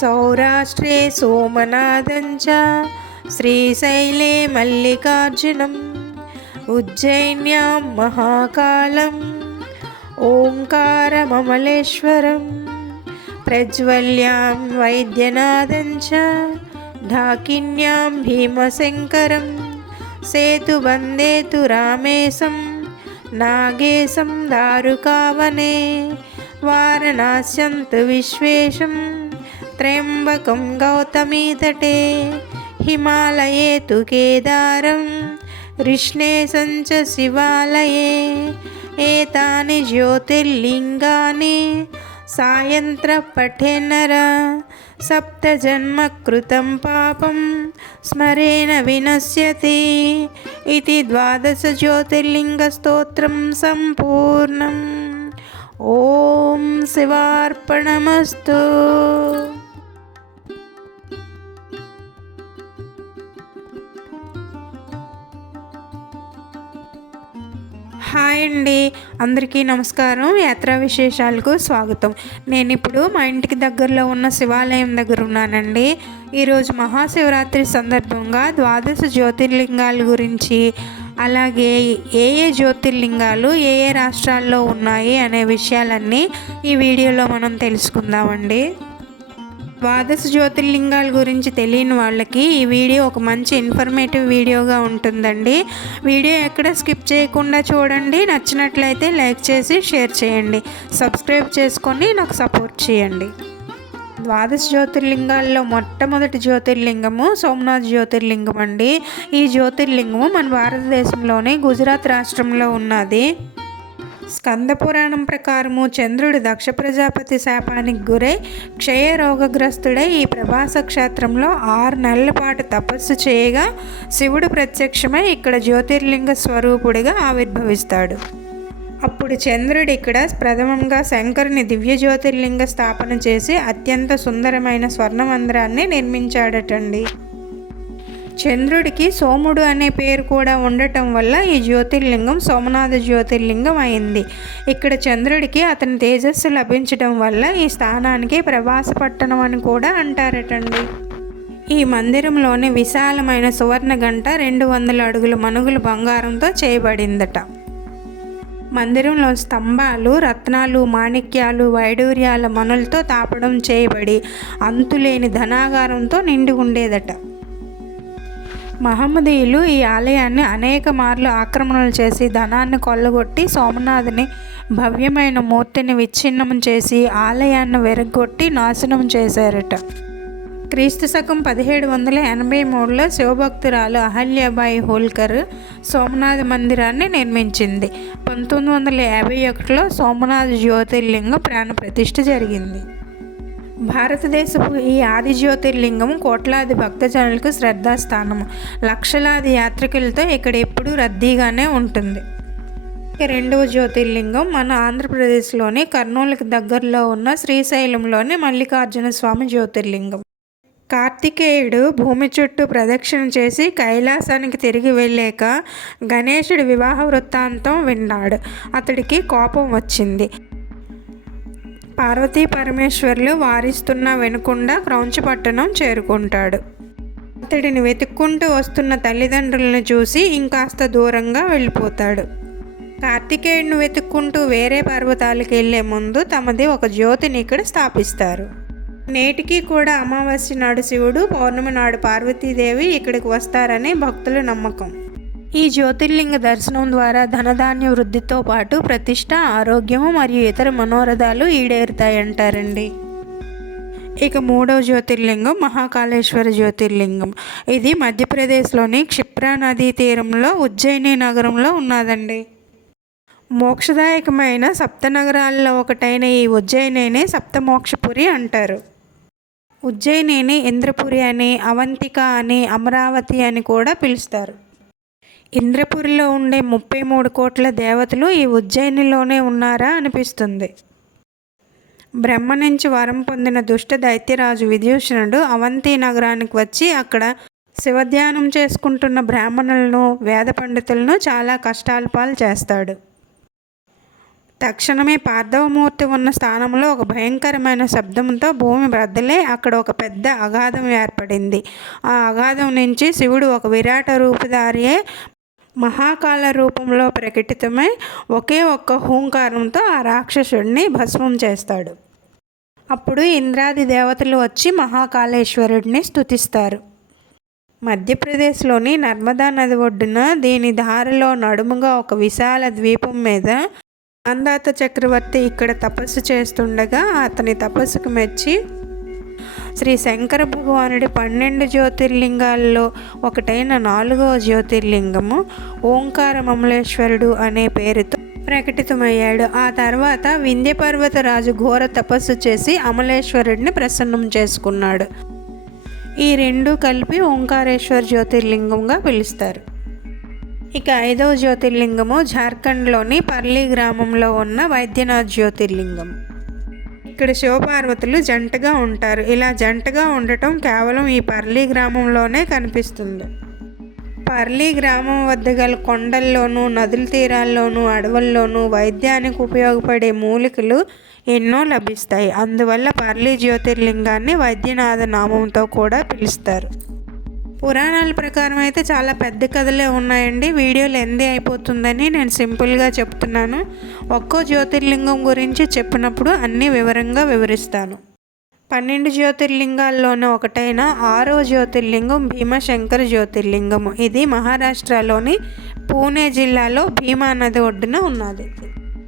సౌరాష్ట్రే సోమనాథం చ శ్రీశైలే మల్లికార్జునం ఉజ్జయిన్యాం మహాకాలం ఓంకారమమలేశ్వరం ప్రజ్వల్యాం వైద్యనాథం చ ఢాకిన్యాం భీమశంకరం సేతుబందేతు రామేశం నాగేశం దారుకావనే వారణాస్యం తు విశ్వేశం త్ర్యంబకం గౌతమీతటే హిమాలయే తు కేదారం ऋष्णेशं च शिवालये एतानि ज्योतिर्लिङ्गानि सायन्त्र पठे नर सप्तजन्मकृतं पापं स्मरेण विनश्यति इति 12 ज्योतिर्लिङ्गस्तोत्रं सम्पूर्णम्। ॐ शिवार्पणमस्तु। హాయ్ అండి, అందరికీ నమస్కారం. యాత్రా విశేషాలకు స్వాగతం. నేను ఇప్పుడు మా ఇంటికి దగ్గరలో ఉన్న శివాలయం దగ్గర ఉన్నానండి. ఈరోజు మహాశివరాత్రి సందర్భంగా 12 జ్యోతిర్లింగాల గురించి, అలాగే ఏ జ్యోతిర్లింగాలు ఏ రాష్ట్రాల్లో ఉన్నాయి అనే విషయాలన్నీ ఈ వీడియోలో మనం తెలుసుకుందామండి. 12 జ్యోతిర్లింగాల గురించి తెలియని వాళ్ళకి ఈ వీడియో ఒక మంచి ఇన్ఫర్మేటివ్ వీడియోగా ఉంటుందండి. వీడియో ఎక్కడ స్కిప్ చేయకుండా చూడండి. నచ్చినట్లయితే లైక్ చేసి షేర్ చేయండి. సబ్స్క్రైబ్ చేసుకొని నాకు సపోర్ట్ చేయండి. 12 జ్యోతిర్లింగాల్లో మొట్టమొదటి జ్యోతిర్లింగము సోమనాథ్ జ్యోతిర్లింగం అండి. ఈ జ్యోతిర్లింగము మన భారతదేశంలోని గుజరాత్ రాష్ట్రంలో ఉన్నది. స్కంద పురాణం ప్రకారము చంద్రుడు దక్ష ప్రజాపతి శాపానికి గురై క్షయ రోగగ్రస్తుడై ఈ ప్రభాస క్షేత్రంలో 6 నెలల పాటు తపస్సు చేయగా శివుడు ప్రత్యక్షమై ఇక్కడ జ్యోతిర్లింగ స్వరూపుడిగా ఆవిర్భవిస్తాడు. అప్పుడు చంద్రుడు ఇక్కడ ప్రథమంగా శంకరుని దివ్య జ్యోతిర్లింగ స్థాపన చేసి అత్యంత సుందరమైన స్వర్ణమందిరాన్ని నిర్మించాడటండి. చంద్రుడికి సోముడు అనే పేరు కూడా ఉండటం వల్ల ఈ జ్యోతిర్లింగం సోమనాథ జ్యోతిర్లింగం అయింది. ఇక్కడ చంద్రుడికి అతని తేజస్సు లభించడం వల్ల ఈ స్థానానికి ప్రభాస పట్టణం అని కూడా అంటారటండి. ఈ మందిరంలోని విశాలమైన సువర్ణ గంట 200 అడుగుల మనుగుల బంగారంతో చేయబడిందట. మందిరంలో స్తంభాలు రత్నాలు, మాణిక్యాలు, వైడూర్యాల మనులతో తాపడం చేయబడి అంతులేని ధనాగారంతో నిండి ఉండేదట. మహమ్మదీయులు ఈ ఆలయాన్ని అనేక మార్లు ఆక్రమణలు చేసి ధనాన్ని కొల్లగొట్టి సోమనాథుని భవ్యమైన మూర్తిని విచ్ఛిన్నం చేసి ఆలయాన్ని వెరగొట్టి నాశనం చేశారట. క్రీస్తు శకం 1783లో శివభక్తురాలు అహల్యాబాయి హోల్కర్ సోమనాథ మందిరాన్ని నిర్మించింది. 1951లో సోమనాథ్ జ్యోతిర్లింగ ప్రాణ ప్రతిష్ఠ జరిగింది. భారతదేశపు ఈ ఆది జ్యోతిర్లింగం కోట్లాది భక్తజనులకు శ్రద్ధాస్థానము. లక్షలాది యాత్రికులతో ఇక్కడ ఎప్పుడూ రద్దీగానే ఉంటుంది. రెండవ జ్యోతిర్లింగం మన ఆంధ్రప్రదేశ్లోని కర్నూలుకి దగ్గరలో ఉన్న శ్రీశైలంలోని మల్లికార్జున స్వామి జ్యోతిర్లింగం. కార్తికేయుడు భూమి చుట్టూ ప్రదక్షిణ చేసి కైలాసానికి తిరిగి వెళ్ళాక గణేశుడి వివాహ వృత్తాంతం విన్నాడు. అతడికి కోపం వచ్చింది. పార్వతీ పరమేశ్వర్లు వారిస్తున్నా వినకుండా క్రౌంచపట్టణం చేరుకుంటాడు. అతడిని వెతుక్కుంటూ వస్తున్న తల్లిదండ్రులను చూసి ఇంకాస్త దూరంగా వెళ్ళిపోతాడు. కార్తికేయుడిని వెతుక్కుంటూ వేరే పర్వతాలకు వెళ్లే ముందు తమది ఒక జ్యోతిని ఇక్కడ స్థాపిస్తారు. నేటికి కూడా అమావాస్య నాడు శివుడు, పౌర్ణమి నాడు పార్వతీదేవి ఇక్కడికి వస్తారని భక్తుల నమ్మకం. ఈ జ్యోతిర్లింగ దర్శనం ద్వారా ధనధాన్య వృద్ధితో పాటు ప్రతిష్ట, ఆరోగ్యము మరియు ఇతర మనోరథాలు ఈడేరుతాయంటారండి. ఇక మూడవ జ్యోతిర్లింగం మహాకాళేశ్వర జ్యోతిర్లింగం. ఇది మధ్యప్రదేశ్లోని క్షిప్రా నదీ తీరంలో ఉజ్జయిని నగరంలో ఉన్నదండి. మోక్షదాయకమైన సప్తనగరాల్లో ఒకటైన ఈ ఉజ్జయినిని సప్తమోక్షపురి అంటారు. ఉజ్జయినిని ఇంద్రపురి అని, అవంతిక అని, అమరావతి అని కూడా పిలుస్తారు. ఇంద్రపురిలో ఉండే 33 కోట్ల దేవతలు ఈ ఉజ్జయినిలోనే ఉన్నారా అనిపిస్తుంది. బ్రహ్మ నుంచి వరం పొందిన దుష్ట దైత్యరాజు విదూషణుడు అవంతి నగరానికి వచ్చి అక్కడ శివధ్యానం చేసుకుంటున్న బ్రాహ్మణులను, వేద పండితులను చాలా కష్టాల పాలు చేస్తాడు. తక్షణమే పార్థవమూర్తి ఉన్న స్థానంలో ఒక భయంకరమైన శబ్దంతో భూమి బద్దలై అక్కడ ఒక పెద్ద అగాధం ఏర్పడింది. ఆ అగాధం నుంచి శివుడు ఒక విరాట రూపధారి మహాకాల రూపంలో ప్రకటితమై ఒకే ఒక్క హూంకారంతో ఆ రాక్షసుడిని భస్మం చేస్తాడు. అప్పుడు ఇంద్రాది దేవతలు వచ్చి మహాకాళేశ్వరుడిని స్తుతిస్తారు. మధ్యప్రదేశ్లోని నర్మదా నది ఒడ్డున దీని ధారలో నడుముగా ఒక విశాల ద్వీపం మీద మాంధాత చక్రవర్తి ఇక్కడ తపస్సు చేస్తుండగా అతని తపస్సుకు మెచ్చి శ్రీ శంకర భగవానుడి 12 జ్యోతిర్లింగాల్లో ఒకటైన 4వ జ్యోతిర్లింగము ఓంకారమమలేశ్వరుడు అనే పేరుతో ప్రకటితమయ్యాడు. ఆ తర్వాత వింధ్య పర్వతరాజు ఘోర తపస్సు చేసి అమలేశ్వరుడిని ప్రసన్నం చేసుకున్నాడు. ఈ రెండు కలిపి ఓంకారేశ్వర జ్యోతిర్లింగంగా పిలుస్తారు. ఇక 5వ జ్యోతిర్లింగము జార్ఖండ్లోని పర్లీ గ్రామంలో ఉన్న వైద్యనాథ్ జ్యోతిర్లింగం. ఇక్కడ శివపార్వతులు జంటగా ఉంటారు. ఇలా జంటగా ఉండటం కేవలం ఈ పర్లీ గ్రామంలోనే కనిపిస్తుంది. పర్లీ గ్రామం వద్ద గల కొండల్లోనూ నదుల తీరాల్లోనూ అడవుల్లోనూ వైద్యానికి ఉపయోగపడే మూలికలు ఎన్నో లభిస్తాయి. అందువల్ల పర్లీ జ్యోతిర్లింగాన్ని వైద్యనాథ నామంతో కూడా పిలుస్తారు. పురాణాల ప్రకారం అయితే చాలా పెద్ద కథలే ఉన్నాయండి. వీడియో లెందీ అయిపోతుందని నేను సింపుల్గా చెప్తున్నాను. ఒక్కో జ్యోతిర్లింగం గురించి చెప్పినప్పుడు అన్నీ వివరంగా వివరిస్తాను. 12 జ్యోతిర్లింగాల్లోనూ ఒకటైన 6వ జ్యోతిర్లింగం భీమశంకర జ్యోతిర్లింగము. ఇది మహారాష్ట్రలోని పూణే జిల్లాలో భీమా నది ఒడ్డున ఉన్నది.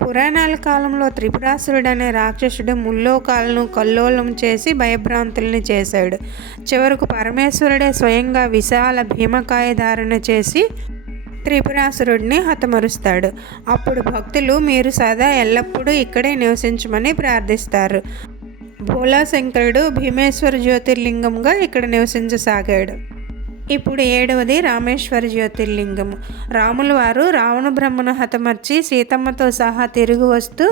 పురాణాల కాలంలో త్రిపురాసురుడు అనే రాక్షసుడు ముల్లోకాలను కల్లోలం చేసి భయభ్రాంతుల్ని చేశాడు. చివరకు పరమేశ్వరుడే స్వయంగా విశాల భీమకాయ ధారణ చేసి త్రిపురాసురుడిని హతమరుస్తాడు. అప్పుడు భక్తులు మీరు సదా ఎల్లప్పుడూ ఇక్కడే నివసించమని ప్రార్థిస్తారు. భోలాశంకరుడు భీమేశ్వర జ్యోతిర్లింగంగా ఇక్కడ నివసించసాగాడు. ఇప్పుడు 7వది రామేశ్వర జ్యోతిర్లింగము. రాముల వారు రావణ బ్రహ్మను హతమర్చి సీతమ్మతో సహా తిరిగి వస్తూ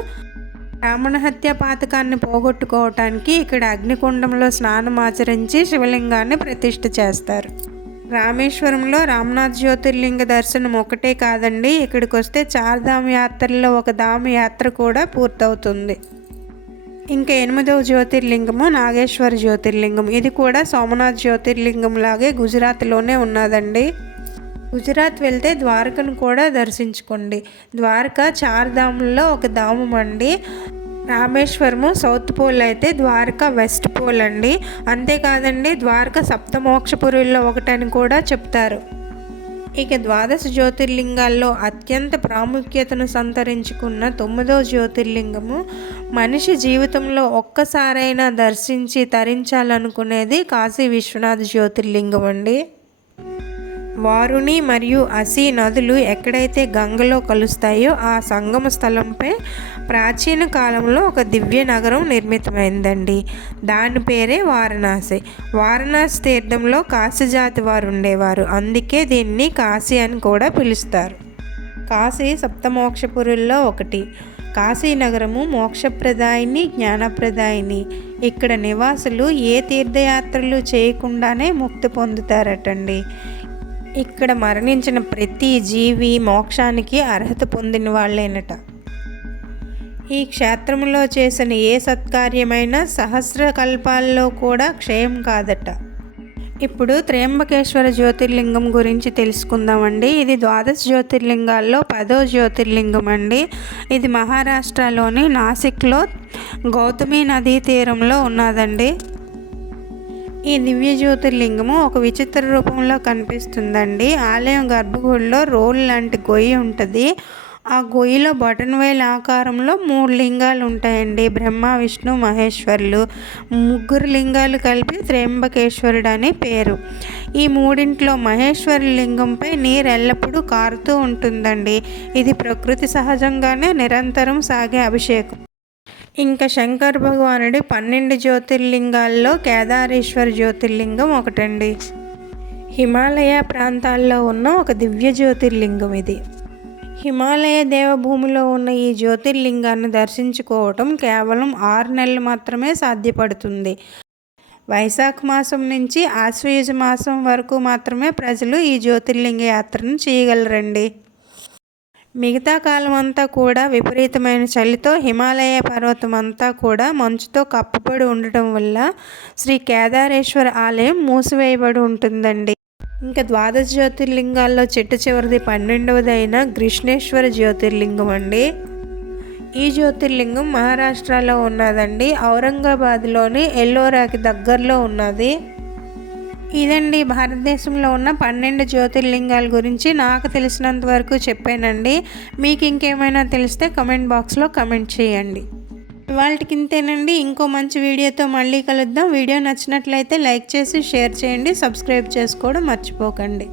రావణ హత్య పాతకాన్ని పోగొట్టుకోవటానికి ఇక్కడ అగ్నికుండంలో స్నానం ఆచరించి శివలింగాన్ని ప్రతిష్ఠ చేస్తారు. రామేశ్వరంలో రామ్నాథ్ జ్యోతిర్లింగ దర్శనం ఒకటే కాదండి, ఇక్కడికి వస్తే చార్ధామ్ యాత్రల్లో ఒక ధామ యాత్ర కూడా పూర్తవుతుంది. ఇంకా 8వ జ్యోతిర్లింగము నాగేశ్వర జ్యోతిర్లింగం. ఇది కూడా సోమనాథ్ జ్యోతిర్లింగం లాగే గుజరాత్లోనే ఉన్నదండి. గుజరాత్ వెళ్తే ద్వారకను కూడా దర్శించుకోండి. ద్వారక చార్ధాముల్లో ఒక ధామం అండి. రామేశ్వరము సౌత్ పోల్ అయితే ద్వారక వెస్ట్ పోల్ అండి. అంతేకాదండి, ద్వారక సప్తమోక్షపురుల్లో ఒకటని కూడా చెప్తారు. ఇక 12 జ్యోతిర్లింగాల్లో అత్యంత ప్రాముఖ్యతను సంతరించుకున్న 9వ జ్యోతిర్లింగము మనిషి జీవితంలో ఒక్కసారైనా దర్శించి తరించాలనుకునేది కాశీ విశ్వనాథ్ జ్యోతిర్లింగం అండి. వారుణి మరియు అసి నదులు ఎక్కడైతే గంగలో కలుస్తాయో ఆ సంగమ స్థలంపై ప్రాచీన కాలంలో ఒక దివ్య నగరం నిర్మితమైందండి. దాని పేరే వారణాసి. వారణాసి తీర్థంలో కాశీ జాతి వారు ఉండేవారు. అందుకే దీన్ని కాశీ అని కూడా పిలుస్తారు. కాశీ సప్తమోక్షపురుల్లో ఒకటి. కాశీ నగరము మోక్షప్రదాయిని, జ్ఞానప్రదాయిని. ఇక్కడ నివాసులు ఏ తీర్థయాత్రలు చేయకుండానే ముక్తి పొందుతారటండి. ఇక్కడ మరణించిన ప్రతి జీవి మోక్షానికి అర్హత పొందిన వాళ్ళేనట. ఈ క్షేత్రంలో చేసిన ఏ సత్కార్యమైనా సహస్ర కల్పాల్లో కూడా క్షయం కాదట. ఇప్పుడు త్రయంబకేశ్వర జ్యోతిర్లింగం గురించి తెలుసుకుందామండి. ఇది 12 జ్యోతిర్లింగాల్లో 10వ జ్యోతిర్లింగం అండి. ఇది మహారాష్ట్రలోని నాసిక్లో గౌతమి నదీ తీరంలో ఉన్నదండి. ఈ దివ్య జ్యోతిర్లింగము ఒక విచిత్ర రూపంలో కనిపిస్తుందండి. ఆలయం గర్భగుడిలో రోల్ లాంటి గొయ్యి ఉంటుంది. ఆ గొయ్యిలో బటన్ వేల్ ఆకారంలో 3 లింగాలు ఉంటాయండి. బ్రహ్మ, విష్ణు, మహేశ్వరులు. 3 లింగాలు కలిపి త్రయంబకేశ్వరుడు అని పేరు. ఈ 3 మహేశ్వర లింగంపై నీరు ఎల్లప్పుడూ కారుతూ ఉంటుందండి. ఇది ప్రకృతి సహజంగానే నిరంతరం సాగే అభిషేకం. ఇంకా శంకర్ భగవానుడి 12 జ్యోతిర్లింగాల్లో కేదారేశ్వర జ్యోతిర్లింగం ఒకటండి. హిమాలయ ప్రాంతాల్లో ఉన్న ఒక దివ్య జ్యోతిర్లింగం ఇది. హిమాలయ దేవభూమిలో ఉన్న ఈ జ్యోతిర్లింగాన్ని దర్శించుకోవటం కేవలం 6 నెలలు మాత్రమే సాధ్యపడుతుంది. వైశాఖ మాసం నుంచి ఆశ్వయుజ మాసం వరకు మాత్రమే ప్రజలు ఈ జ్యోతిర్లింగ యాత్రను చేయగలరండి. మిగతా కాలం అంతా కూడా విపరీతమైన చలితో హిమాలయ పర్వతం అంతా కూడా మంచుతో కప్పబడి ఉండటం వల్ల శ్రీ కేదారేశ్వర ఆలయం మూసివేయబడి ఉంటుందండి. ఇంకా ద్వాదశ జ్యోతిర్లింగాల్లో చిట్ట చివరిది 12వది అయిన కృష్ణేశ్వర జ్యోతిర్లింగం అండి. ఈ జ్యోతిర్లింగం మహారాష్ట్రలో ఉన్నదండి. ఔరంగాబాద్లోని ఎల్లోరాకి దగ్గరలో ఉన్నది. ఇదండి భారతదేశంలో ఉన్న 12 జ్యోతిర్లింగాల గురించి నాకు తెలిసినంత వరకు చెప్పానండి. మీకు ఇంకేమైనా తెలిస్తే కమెంట్ బాక్స్లో కమెంట్ చేయండి. ఇవాళకి ఇంతేనండి. ఇంకో మంచి వీడియోతో మళ్ళీ కలుద్దాం. వీడియో నచ్చినట్లయితే లైక్ చేసి షేర్ చేయండి. సబ్స్క్రైబ్ చేసుకోవడం మర్చిపోకండి.